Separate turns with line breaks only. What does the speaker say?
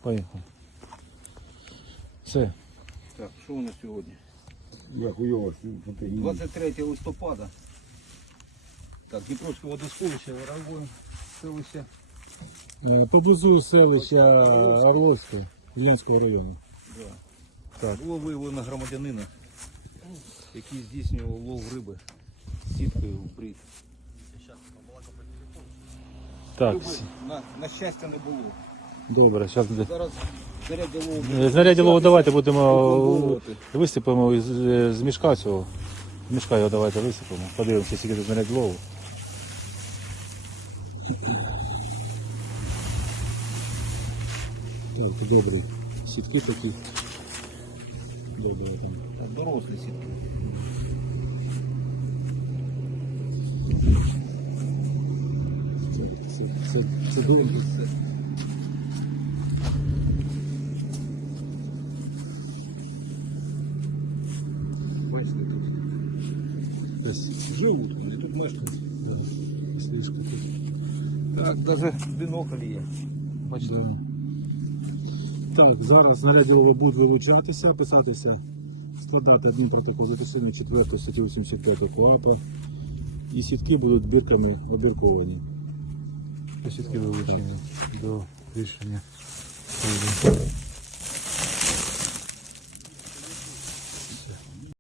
Поїхали. Все.
Так, що у нас сьогодні?
Я хуйово.
23 листопада. Так, Дніпровське водосховище, Воровое селище.
Поблизу селища Орловське, Ленського району.
Да.
Так.
Було виявлено громадянина, який здійснював лов риби з сіткою у прит.
Так,
Риби, на щастя, не було.
добре, зараз буде.
Зараз знаряддя лову.
Знаряддя лову давайте будемо
Виконувати.
висипемо з мішка цього. З мішка його давайте висипемо. Подивимося, скільки тут знарядь лову. Так, добрі. Сітки такі. Добре там.
Так, дорослі сітки.
Це добре.
Бачите, тут
Десь.
живуть вони, тут мешкають.
Да. Слишком тут.
Так, навіть бінокль є. Бачите?
Да. Так, зараз знаряддя лову будуть вилучатися, писатися, складати адмінпротокол за частиною 4 статті 85 КОАПа. І сітки будуть бірками обірковані. Сітки вилучені до рішення.